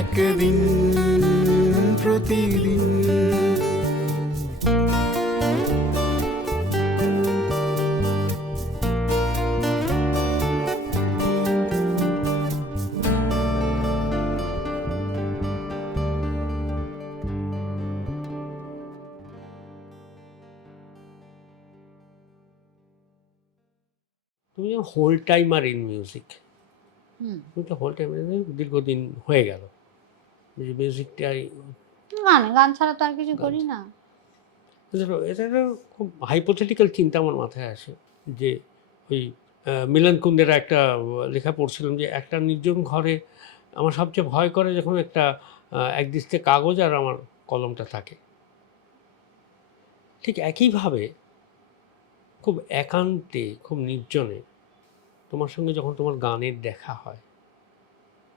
একদিন প্রতিদিন। তুমি হোল টাইমার ইন মিউজিক। তুমি তো হোল টাইমার দীর্ঘদিন হয়ে গেল। মিউজিকটাই গান গান ছাড়া তো আর কিছু করি না। এটা একটা খুব হাইপোথেটিক্যাল চিন্তা আমার মাথায় আসে যে ওই মিলন কুন্দেরা একটা লেখা পড়ছিলাম যে একটা নির্জন ঘরে আমার সবচেয়ে ভয় করে যখন একটা একদৃষ্টে কাগজ আর আমার কলমটা থাকে। ঠিক একইভাবে খুব একান্তে খুব নির্জনে তোমার সঙ্গে যখন তোমার গানের দেখা হয়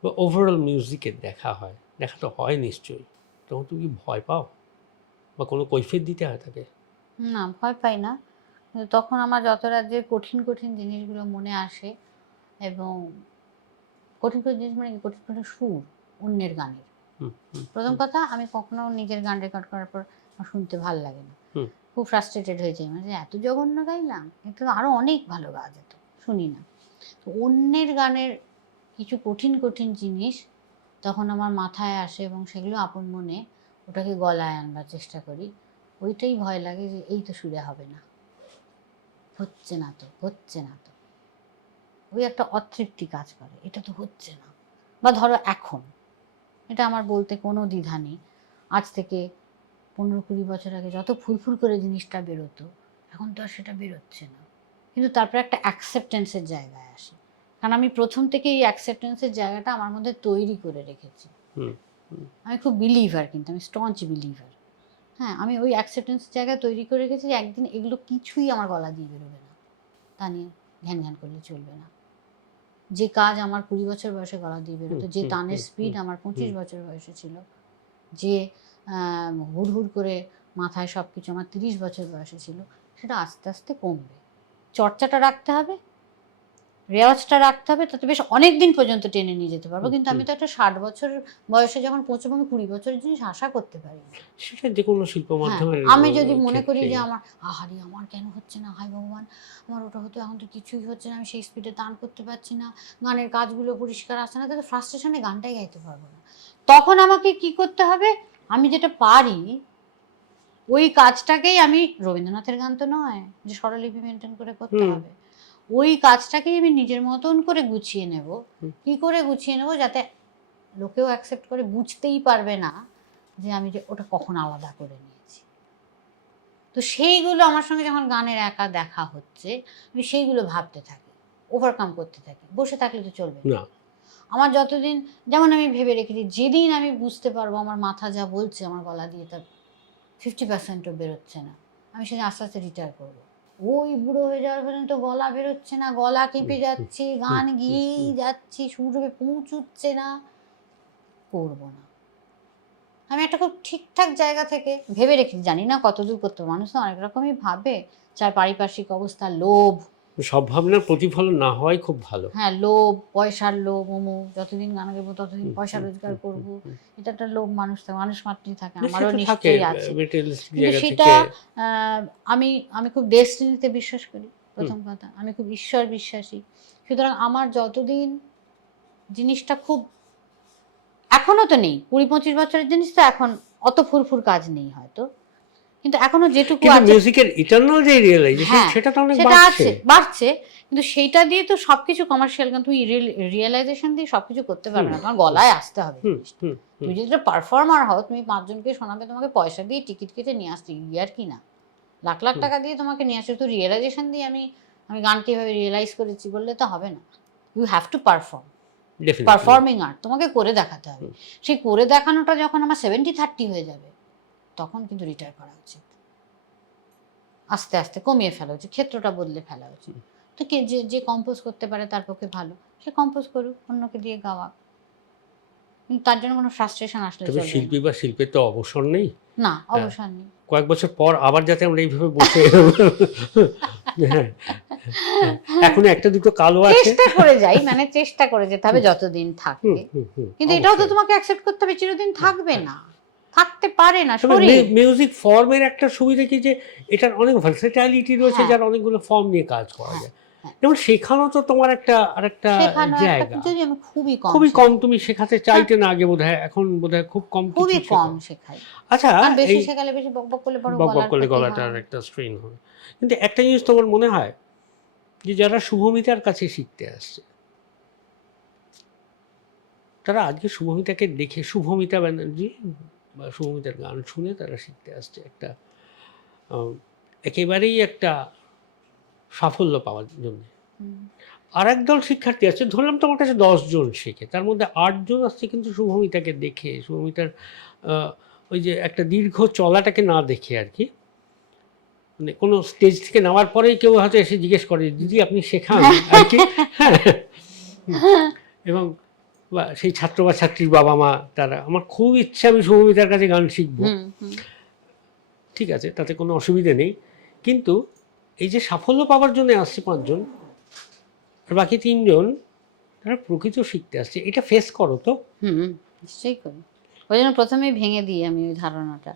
বা ওভারঅল মিউজিকের দেখা হয় দেখা তো হয় নিশ্চয়ই। তখন তুমি ভয় পাও? বা কোনো কৈফিয়ত দিতে হয় তাকে? না ভয় পাই না। কিন্তু তখন আমার যত রাজ্যের কঠিন কঠিন জিনিসগুলো মনে আসে এবং কঠিন কঠিন জিনিস মানে কি? কঠিন কঠিন সুর অন্যের গানের। প্রথম কথা আমি কখনো নিজের গান রেকর্ড করার পর আমার শুনতে ভালো লাগে না। খুব ফ্রাস্ট্রেটেড হয়ে যাই। মানে এত জঘন্য গাইলাম কিন্তু আরও অনেক ভালো গাওয়া যেত। শুনি না। তো অন্যের গানের কিছু কঠিন কঠিন জিনিস তখন আমার মাথায় আসে এবং সেগুলো আপন মনে ওটাকে গলায় আনবার চেষ্টা করি। ওইটাই ভয় লাগে যে এই তো সুরে হবে না। হচ্ছে না তো, হচ্ছে না তো। ওই একটা অতৃপ্তি কাজ করে, এটা তো হচ্ছে না। বা ধরো এখন, এটা আমার বলতে কোনো দ্বিধা নেই। আজ থেকে পনেরো কুড়ি বছর আগে যত ফুলফুল করে জিনিসটা বেরোতো, এখন তো আর সেটা বেরোচ্ছে না। কিন্তু তারপরে একটা অ্যাকসেপ্টেন্সের জায়গায় আসে। কারণ আমি প্রথম থেকে এই অ্যাকসেপ্টেন্সের জায়গাটা আমার মধ্যে তৈরি করে রেখেছি। আমি খুব বিলিভার কিন্তু আমি স্টঞ্চ বিলিভার হ্যাঁ আমি ওই অ্যাকসেপ্টেন্সের জায়গা তৈরি করে রেখেছি যে একদিন এগুলো কিছুই আমার গলা দিয়ে বেরোবে না। তা নিয়ে ঘ্যান ঘ্যান করলে চলবে না। যে কাজ আমার কুড়ি বছর বয়সে গলা দিয়ে বেরোতো যে তানের স্পিড আমার পঁচিশ বছর বয়সে ছিল যে হুড় হুড় করে মাথায় সব কিছু আমার তিরিশ বছর বয়সে ছিল সেটা আস্তে আস্তে কমবে। চর্চাটা রাখতে হবে রেওয়াজটা রাখতে হবে তাতে বেশ অনেক দিন পর্যন্ত টেনে নিয়ে যেতে পারব। কিন্তু আমি তো একটা ষাট বছর বয়সে যখন পৌঁছবো আমি কুড়ি বছরের জিনিস আশা করতে পারি সেটা যে কোনো শিল্প হ্যাঁ, মাধ্যমের আমি যদি মনে করি যে। আমার আহারে আমার কেন হচ্ছে না? হাই ভগবান আমার ওটা হতো এখন তো কিছুই হচ্ছে না আমি সেই স্পিডে দান করতে পারছি না গানের কাজগুলো পরিষ্কার আসছে না তাহলে ফ্রাস্ট্রেশনে গানটাই গাইতে পারব না। তখন আমাকে কি করতে হবে? আমি যেটা পারি ওই কাজটাকেই আমি রবীন্দ্রনাথের গান তো নয় যে স্বরলিপি মেনটেন করে করতে হবে। ওই কাজটাকেই আমি নিজের মতন করে গুছিয়ে নেব। কি করে গুছিয়ে নেব যাতে লোকেও অ্যাকসেপ্ট করে বুঝতেই পারবে না যে আমি যে ওটা কখন আলাদা করে নিয়েছি। তো সেইগুলো আমার সঙ্গে যখন গানের একা দেখা হচ্ছে আমি সেইগুলো ভাবতে থাকি ওভারকাম করতে থাকি। বসে থাকলে তো চলবে না। আমার যতদিন যেমন আমি ভেবে রেখেছি যেদিন আমি বুঝতে পারব আমার মাথা যা বলছে আমার গলা দিয়ে তার ফিফটি পার্সেন্টও বেরোচ্ছে না আমি সেদিন আস্তে আস্তে রিটায়ার করব। ওই বুড়ো হয়ে যাওয়ার পর্যন্ত গলা বেরোচ্ছে না গলা কেঁপে যাচ্ছে গান গিয়েই যাচ্ছি সুরবে পৌঁছুচ্ছে না। করব না। আমি একটা খুব ঠিকঠাক জায়গা থেকে ভেবে রেখেছি জানি না কতদূর করতে। মানুষ তো অনেক রকমই ভাবে চার পারিপার্শ্বিক অবস্থা লোভ সব ভাবনার প্রতিফলন না হওয়াই খুব ভালো। হ্যাঁ লোভ পয়সার লোভ অমু যতদিন গান গাইবো ততদিন পয়সা রোজগার করব। এটা একটা লোভ মানুষ থাকে মানুষ মাত্রই থাকে আমারও সেটা নিশ্চয়ই আছে। সেটা আহ, আমি আমি খুব ডেস্টিনিতে বিশ্বাস করি প্রথম কথা। আমি খুব ঈশ্বর বিশ্বাসী। সুতরাং আমার যতদিন জিনিসটা খুব এখনও তো নেই কুড়ি পঁচিশ বছরের জিনিস তো এখন অত ফুরফুর কাজ নেই হয়তো। কিন্তু এখনও যেটুকু আছে মিউজিকের ইটার্নাল যে রিয়েলাইজেশন হ্যাঁ, সেটা তো অনেক সেটা আছে বাড়ছে কিন্তু সেইটা দিয়ে তো সবকিছু কমার্শিয়াল কারণ তুমি রিয়েলাইজেশন দিয়ে সবকিছু করতে পারবে না। তোমার গলায় আসতে হবে। তুমি যদি পারফর্মার হও তুমি পাঁচজনকে শোনাবে তোমাকে পয়সা দিয়ে টিকিট কেটে নিয়ে আসতে ইয়ার কি না? লাখ লাখ টাকা দিয়ে তোমাকে নিয়ে আসতে তো রিয়েলাইজেশন দিয়ে আমি আমি গান কীভাবে রিয়েলাইজ করেছি বললে তো হবে না। You have to perform performing art তোমাকে করে দেখাতে হবে। সেই করে দেখানোটা যখন আমার সেভেন্টি থার্টি হয়ে যাবে তখন কিন্তু রিটায়ার করা উচিত। আস্তে আস্তে কমিয়ে ফেলা উচিত ক্ষেত্রটা বদলে ফেলা উচিত। তো কে যে যে কম্পোজ করতে পারে তার পক্ষে ভালো সে কম্পোজ করুক অন্যকে দিয়ে গাওয়া। কিন্তু তার জন্য কোনো ফ্রাস্ট্রেশন আসলে তবে শিল্পী বা শিল্পের তো অবসর নেই। না অবসর নেই। কয়েক বছর পর আবার যাতে আমরা এইভাবে বসে হ্যাঁ এখন একটা দুটো কালো আছে। চেষ্টা করে যাই মানে চেষ্টা করে যেতে হবে যতদিন থাকবে কিন্তু এটাও তো তোমাকে অ্যাকসেপ্ট করতে হবে চিরদিন থাকবে না। থাকতে পারে না শরীর মিউজিক ফর্মের একটা সুবিধা কি যে এটার অনেক ভার্সেটাইলিটি রয়েছে হ্যাঁ। যার অনেকগুলো ফর্ম নিয়ে কাজ করা হ্যাঁ, যায়। হ্যাঁ। যেমন শেখানো তো তোমার একটা আরেকটা জায়গা। খুবই কম খুবই কম তুমি শেখাতে চাইতে না আগে বোধহয় এখন বোধহয় খুব কম কিছু খুবই কম শেখাই। আচ্ছা বেশি শেখালে বেশি বক বক করলে বড় বক বক গলার করলে গলাটার একটা স্ট্রেন হবে কিন্তু একটা জিনিস তোমার মনে হয় যে যারা শুভমিতার কাছে শিখতে আসছে তারা আজকে শুভমিতাকে দেখে শুভমিতা ব্যানার্জি বা শুভমিতার গান শুনে তারা শিখতে আসছে একটা একেবারেই একটা সাফল্য পাওয়ার জন্য। আর একদল শিক্ষার্থী আছে ধরলাম তোমার কাছে দশজন শেখে তার মধ্যে আটজন আসছে কিন্তু শুভমিতাকে দেখে শুভমিতার ওই যে একটা দীর্ঘ চলাটাকে না দেখে আর কি। মানে কোনো স্টেজ থেকে নামার পরেই কেউ হয়তো এসে জিজ্ঞেস করে দিদি আপনি শেখান আর কি? হ্যাঁ। এবং বা সেই ছাত্র বা ছাত্রীর বাবা মা তারা আমার খুব ইচ্ছা আমি শুভমিতার কাছে গান শিখব। ঠিক আছে তাতে কোনো অসুবিধে নেই। কিন্তু এই যে সাফল্য পাওয়ার জন্য আসছে পাঁচজন আর বাকি তিনজন তারা প্রকৃত শিখতে আসছে। এটা ফেস করো তো। হুম, নিশ্চয়ই করি ওই জন্য প্রথমেই ভেঙে দিই আমি ওই ধারণাটা।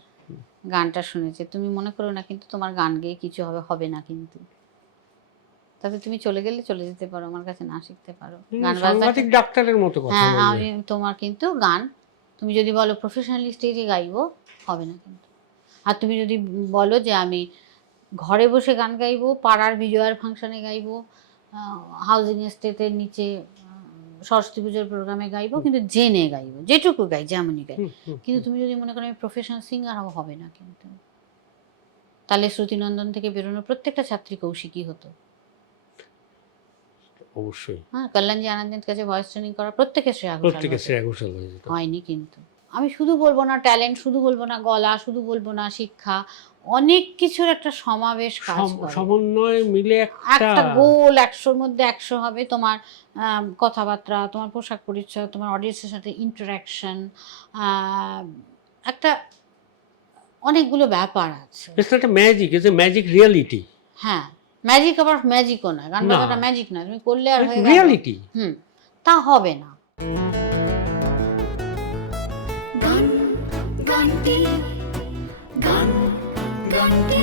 গানটা শুনেছি। তুমি মনে করো না কিন্তু তোমার গান গেয়ে কিছু হবে হবে না কিন্তু। তাতে তুমি চলে গেলে চলে যেতে পারো আমার কাছে না শিখতে পারো। গান বাজনা ডাক্তারের মতো কথা হ্যাঁ আমি তোমার কিন্তু গান তুমি যদি বলো প্রফেশনালি স্টেজে গাইবো হবে না কিন্তু। আর তুমি যদি বলো যে আমি ঘরে বসে গান গাইবো পাড়ার বিজয়ার ফাংশনে গাইবো হাউজিং এস্টেটের নিচে সরস্বতী পুজোর প্রোগ্রামে গাইবো কিন্তু জেনে গাইবো যেটুকু গাই যেমনই গাই। কিন্তু তুমি যদি মনে করো আমি প্রফেশনাল সিঙ্গার হব হবে না কিন্তু। তাহলে শ্রুতিনন্দন থেকে বেরোনো প্রত্যেকটা ছাত্রী কৌশিকী হতো। অবশ্যই। হ্যাঁ কল্যাণজি আনন্দের কাছে ভয়েস ট্রেনিং করা প্রত্যেকে শ্রেয়া ঘোষাল প্রত্যেকে হতো। শ্রেয়া ঘোষাল হয়ে হয়নি কিন্তু। আমি শুধু বলব না ট্যালেন্ট শুধু বলব না গলা শুধু বলব না শিক্ষা অনেক কিছুর একটা সমাবেশ কাজ করে। সমন্বয় মিলে একটা গোল একশোর মধ্যে একশো হবে তোমার কথাবার্তা তোমার পোশাক পরিচ্ছদ তোমার অডিয়েন্সের সাথে ইন্টারাকশন একটা অনেকগুলো ব্যাপার আছে। Not a magic, it's a magic হ্যাঁ। ম্যাজিক আবার ম্যাজিকও না গান না। বাজাটা ম্যাজিক না তুমি করলে আর হয়ে reality. হুম তা হবে না। গান গানটি গান গানটি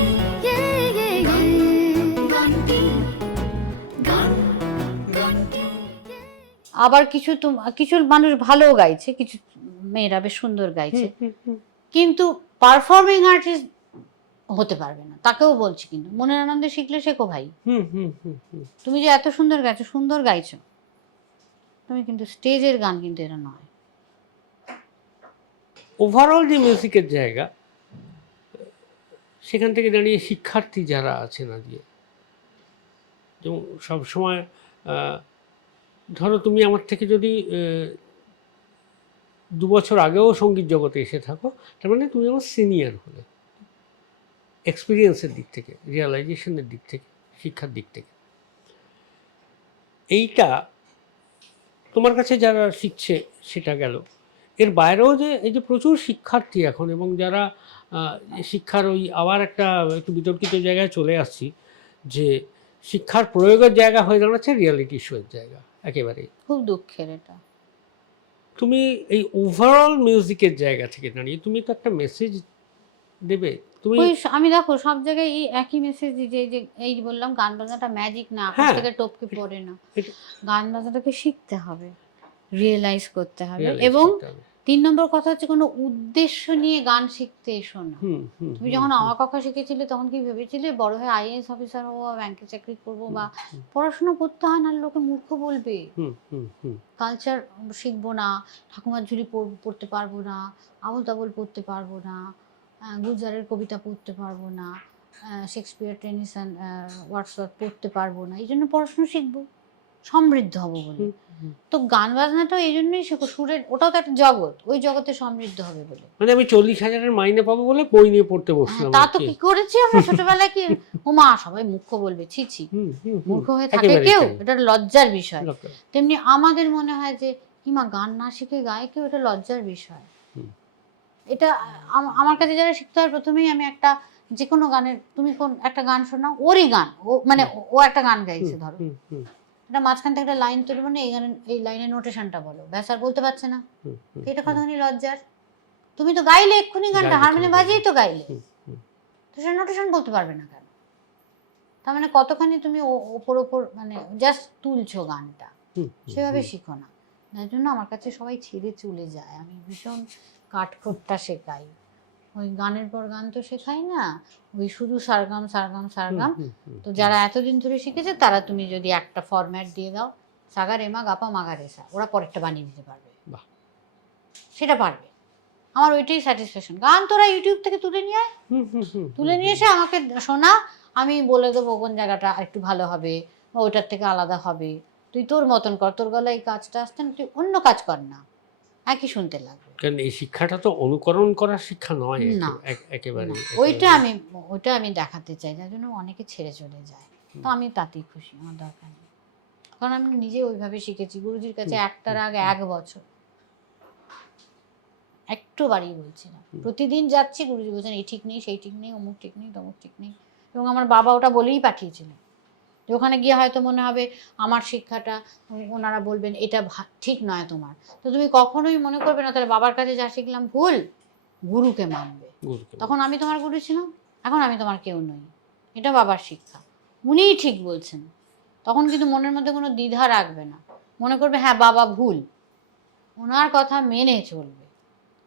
গানটি গান গানটি আবার কিছু তো কিছু মানুষ ভালো গাইছে কিছু মেয়েরা বেশ সুন্দর গাইছে। কিন্তু পারফর্মিং আর্টিস্ট হতে পারবে না। তাকেও বলছি কিন্তু। মনের আনন্দে শিখলে শেখো ভাই। তুমি যে এত সুন্দর গাইছো সুন্দর গাইছো। তুমি কিন্তু স্টেজের গান কিন্তু এটা নয়। ওভারঅল যে মিউজিকের জায়গা সেখান থেকে দাঁড়িয়ে শিক্ষার্থী যারা আছেন আজকে যেমন সবসময় ধরো তুমি আমার থেকে যদি দু বছর আগেও সংগীত জগতে এসে থাকো তার মানে তুমি আমার সিনিয়র হলে। এক্সপিরিয়েন্সের দিক থেকে রিয়ালাইজেশনের দিক থেকে শিক্ষার দিক থেকে। এইটা তোমার কাছে যারা শিখছে সেটা গেল। এর বাইরেও যে এই যে প্রচুর শিক্ষার্থী এখন এবং যারা শিক্ষার ওই আবার একটা একটু বিতর্কিত জায়গায় চলে আসছি যে শিক্ষার প্রয়োগের জায়গা হয়ে দাঁড়াচ্ছে রিয়ালিটি শোয়ের জায়গা একেবারেই। খুব দুঃখের এটা। তুমি এই ওভারঅল মিউজিকের জায়গা থেকে দাঁড়িয়ে তুমি তো একটা মেসেজ দেবে তুমি আমি দেখো সব জায়গায় এই একই মেসেজ যে এই যে এই বললাম গান বাজনাটা ম্যাজিক না আকাশ হ্যাঁ। থেকে টপকে পড়ে না। গান বাজনাটাকে শিখতে হবে রিয়েলাইজ করতে হবে এবং তিন নম্বর কথা হচ্ছে কোনো উদ্দেশ্য নিয়ে গান শিখতে এসো না। তুমি যখন আমার কথা শিখেছিলে তখন কি ভেবেছিলে বড় হয়ে আইএএস অফিসার হব বা ব্যাংকে চাকরি করব বা পড়াশোনা করতে হয় না লোকে মূর্খ বলবে। কালচার শিখব না ঠাকুমার ঝুলি পড়তে পারব না আবল তাবল পড়তে পারব না গুলজারের কবিতা পড়তে পারব না শেক্সপিয়ার টেনিসন ওয়ার্ডসওয়ার্থ পড়তে পারব না এই জন্য পড়াশোনা শিখব সমৃদ্ধ হব বলে। তো গান বাজনাটাও এই জন্যই শেখো সুরের ওটাও তো একটা জগৎ ওই জগতে সমৃদ্ধ হবে বলে মানে আমি চল্লিশ হাজারের মাইনে পাবো বলে বই নিয়ে পড়তে হ্যাঁ, বসলাম তা তো কি। করেছি আমরা ছোটবেলায় কি ও মা সবাই মুখ্য বলবে ছি ছি। মূর্খ হয়ে থাকে কেউ এটা লজ্জার বিষয় তেমনি আমাদের মনে হয় যে হিমা গান না শিখে গায়ে কেউ এটা লজ্জার বিষয়। এটা আমার কাছে যারা শিখতে হয় প্রথমেই আমি একটা যে কোনো গানের তুমি কোন একটা গান শোনাও ওরই গান ও মানে ও- একটা গান গাইছে ধরো। এটা মাঝখান থেকে একটা লাইন তুলবো না এই গানের এই লাইনের নোটেশনটা বলো। ব্যাস আর বলতে পারছে না। এটা কতখানি লজ্জার? তুমি তো গাইলে এক্ষুনি গানটা হারমোনিয়াম বাজিয়েই তো গাইলে। তো সে নোটেশন বলতে পারবে না কেন? তার মানে কতখানি তুমি ও- ওপর ওপর মানে জাস্ট তুলছো গানটা। সেভাবে শিখো না। যার জন্য আমার কাছে সবাই ছেড়ে চলে যায়। আমি ভীষণ কাঠখোট্টা শেখাই। ওই গানের পর গান তো শেখাই না ওই শুধু সারগাম সারগাম সারগাম। তো যারা এতদিন ধরে শিখেছে তারা তুমি যদি একটা ফরম্যাট দিয়ে দাও সাগা রেমা গাপা মাগা রেসা ওরা পরেরটা বানিয়ে দিতে পারবে। বাহ। সেটা পারবে। আমার ওইটাই স্যাটিসফ্যাকশন গান তোরা ইউটিউব থেকে তুলে নিয়ে আয়। তুলে নিয়ে এসে আমাকে শোনা। আমি বলে দেবো কোন জায়গাটা একটু ভালো হবে বা ওইটার থেকে আলাদা হবে। তুই তোর মতন কর তোর গলায় এই কাজটা আসতে না তুই অন্য কাজ কর না। একই শুনতে লাগবে? কারণ এই শিক্ষাটা তো অনুকরণ করার শিক্ষা নয় না। একেবারে ওইটা আমি ওইটা আমি দেখাতে চাই যার জন্য অনেকে ছেড়ে চলে যায়। তো আমি তাতেই খুশি আমার দরকার নেই। কারণ আমি নিজে ওইভাবে শিখেছি গুরুজির কাছে একটার আগে এক বছর। একটু বাড়িয়ে বলছি না। প্রতিদিন যাচ্ছি গুরুজি বলছেন এই ঠিক নেই সেই ঠিক নেই অমুক ঠিক নেই তমুক ঠিক নেই। এবং আমার বাবা ওটা বলেই পাঠিয়েছিলেন যে ওখানে গিয়ে হয়তো মনে হবে আমার শিক্ষাটা ওনারা বলবেন এটা ভা- ঠিক নয় তোমার। তো তুমি কখনোই মনে করবে না তাহলে বাবার কাছে যা শিখলাম ভুল গুরুকে মানবে। তখন আমি তোমার গুরু ছিলাম এখন আমি তোমার কেউ নই। এটা বাবার শিক্ষা। উনিই ঠিক বলছেন। তখন কিন্তু মনের মধ্যে কোনো দ্বিধা রাখবে না। মনে করবে হ্যাঁ বাবা ভুল। ওনার কথা মেনে চলবে।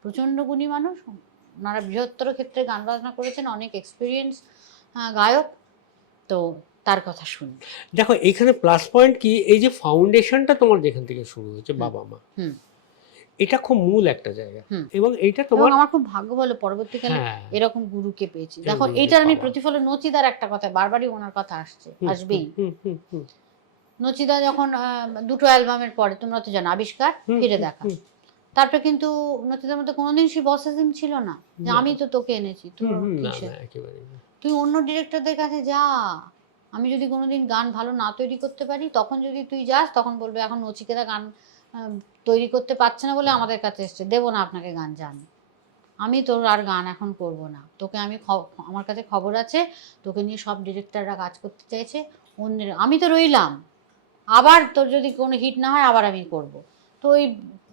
প্রচণ্ড গুণী মানুষ। ওনারা বৃহত্তর ক্ষেত্রে গান বাজনা করেছেন অনেক এক্সপিরিয়েন্স গায়ক। তো তার কথা শুনবে দেখো এখানে প্লাস পয়েন্ট কি? এই যে ফাউন্ডেশনটা তোমার যেখান থেকে শুরু হয়েছে বাবা মা। এটা খুব মূল একটা জায়গা। এবং এইটা তোমার আমার খুব ভাগ্য বলো পরবর্তীকালে হ্যাঁ। এরকম গুরুকে পেয়েছি। দেখো এইটার আমি। প্রতিফলন নচিদার একটা কথা বারবারই ওনার কথা আসছে আসবেই। নচিদা যখন দুটো অ্যালবামের পরে তোমরা তো জানো আবিষ্কার ফিরে দেখা। তারপরে কিন্তু নচিদার মধ্যে কোনোদিন সেই বসেসিম ছিল না যে আমি তো তোকে এনেছি। তুই অন্য ডিরেক্টরদের কাছে যা। আমি যদি কোনোদিন গান ভালো না তৈরি করতে পারি তখন যদি তুই যাস তখন বলবে এখন নচিকেতা গান তৈরি করতে পারছে না বলে আমাদের কাছে এসছে। দেবো না আপনাকে গান জান। আমি তোর আর গান এখন করব না। তোকে আমি আমার কাছে খবর আছে তোকে নিয়ে সব ডিরেক্টররা কাজ করতে চাইছে। অন্যের আমি তো রইলাম। আবার তোর যদি কোনো হিট না হয় আবার আমি করব। তো ওই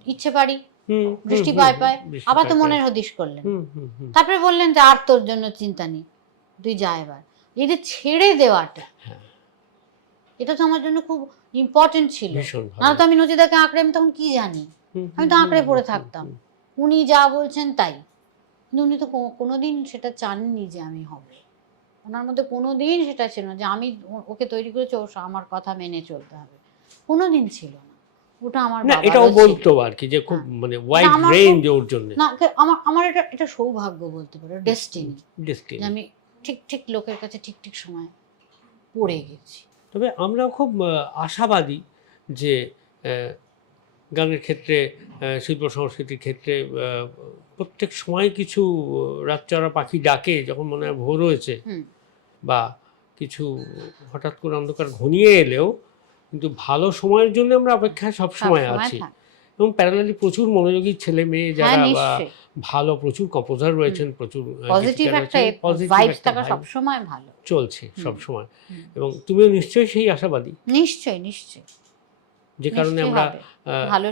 ইচ্ছে পারি বৃষ্টি পায় পায়। আবার তো মনের। হদিশ করলেন। হুম, হুম, হুম, তারপরে বললেন যে আর তোর জন্য চিন্তা নেই। তুই যা এবার। এই যে ছেড়ে দেওয়াটা হ্যাঁ, এটা তো আমার জন্য খুব ইম্পর্টেন্ট ছিল। না তো আমি নচিদাকে আঁকড়ে আমি তখন কি জানি? আমি তো আঁকড়ে পড়ে থাকতাম। উনি যা বলছেন তাই। কিন্তু উনি তো কোনোদিন সেটা চাননি যে আমি হব। ওনার মধ্যে কোনোদিন সেটা ছিল না যে আমি ওকে তৈরি করেছি ও আমার কথা মেনে চলতে হবে। কোনোদিন ছিল না। ওটা আমার না এটাও বলতো আর কি যে খুব মানে ওয়াইড রেঞ্জ ওর জন্য। না আমার আমার এটা এটা সৌভাগ্য বলতে পারো ডেস্টিনি ডেস্টিনি আমি ঠিক ঠিক লোকের কাছে ঠিক ঠিক সময় পড়ে গেছি। তবে আমরা খুব আশাবাদী যে গানের ক্ষেত্রে শিল্প সংস্কৃতির ক্ষেত্রে প্রত্যেক সময় কিছু রাতচরা পাখি ডাকে যখন মনে হয় ভোর হয়েছে বা কিছু হঠাৎ করে অন্ধকার ঘনিয়ে এলেও কিন্তু ভালো সময়ের জন্য আমরা অপেক্ষায় সব সময় সবসময় আছি। এবং প্যারালালি প্রচুর মনোযোগী ছেলে মেয়ে হ্যাঁ যারা বা ভালো প্রচুর কম্পোজার রয়েছেন প্রচুর পজিটিভ একটা ভাইবস থাকা vibe সবসময় ভালো। চলছে সব সময়। এবং তুমিও নিশ্চয়ই সেই আশাবাদী? নিশ্চয়ই নিশ্চয়ই। যে কারণে আমরা ভালো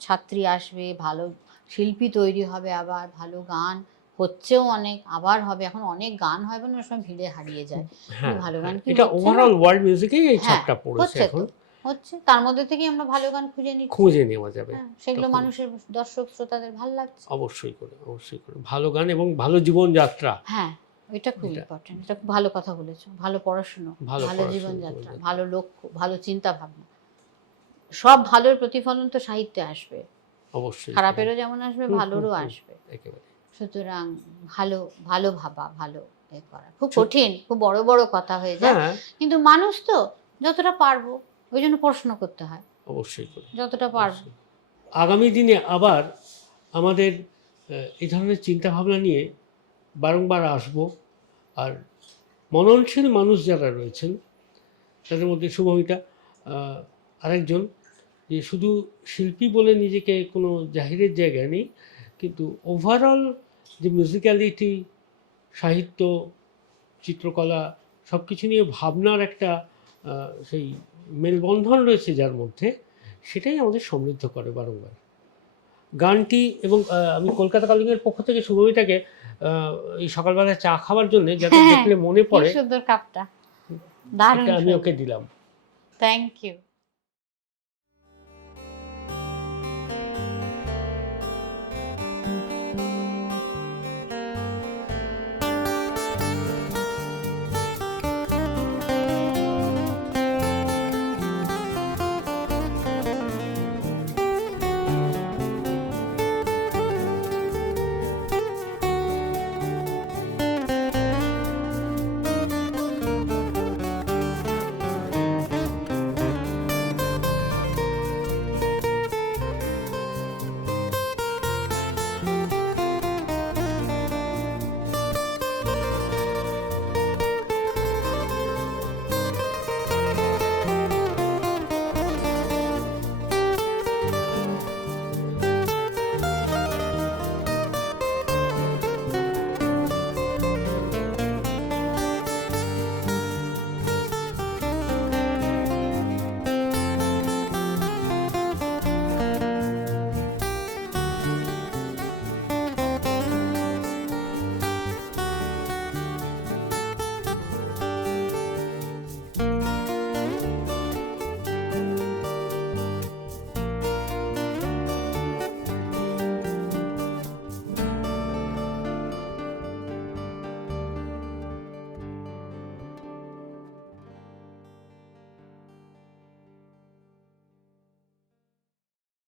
ছাত্রী আসবে ভালো শিল্পী তৈরি হবে আবার ভালো গান হচ্ছেও অনেক আবার হবে। এখন অনেক গান হয় বলে সময় ভিড়ে হারিয়ে যায়। হ্যাঁ ভালো গান হ্যাঁ, এটা হচ্ছে ওভারঅল ওয়ার্ল্ড মিউজিকেই এই ছাপটা পড়েছে। এখন। হচ্ছে তার মধ্যে থেকেই আমরা ভালো গান খুঁজে নিচ্ছি। খুঁজে নেওয়া যাবে হ্যাঁ, সেগুলো মানুষের দর্শক শ্রোতাদের ভালো লাগছে। অবশ্যই করে অবশ্যই করে। ভালো গান এবং ভালো জীবনযাত্রা। হ্যাঁ এটা খুব ইম্পর্টেন্ট এটা খুব ভালো কথা বলেছ। ভালো পড়াশুনো ভালো জীবনযাত্রা। ভালো লক্ষ্য ভালো চিন্তা ভাবনা সব ভালোর প্রতিফলন তো সাহিত্যে আসবে। অবশ্যই। খারাপেরও যেমন আসবে ভালোরও আসবে। একেবারে। সুতরাং ভালো ভালো ভাবা ভালো এ করা। খুব কঠিন খুব বড় বড় কথা হয়ে যায়। হ্যাঁ। কিন্তু মানুষ তো যতটা পারব ওই জন্য পড়াশোনা করতে হয়। অবশ্যই যতটা পারব। আগামী দিনে আবার আমাদের এই ধরনের চিন্তা ভাবনা নিয়ে বারংবার আসব। আর মননশীল মানুষ যারা রয়েছেন তাদের মধ্যে শুভমিতা আরেকজন যে শুধু শিল্পী বলে নিজেকে কোনো জাহিরের জায়গা নেই কিন্তু ওভারঅল যে মিউজিক্যালিটি সাহিত্য চিত্রকলা সব কিছু নিয়ে ভাবনার একটা সেই মেলবন্ধন রয়েছে যার মধ্যে সেটাই আমাদের সমৃদ্ধ করে বারংবার। গানটি এবং আমি কলকাতা কলিংয়ের পক্ষ থেকে আহ, এই সকালবেলা চা খাওয়ার জন্য যাতে হ্যাঁ, দেখলে মনে পড়ে সুন্দর কাপটা। দারুণ আমি ওকে দিলাম। Thank you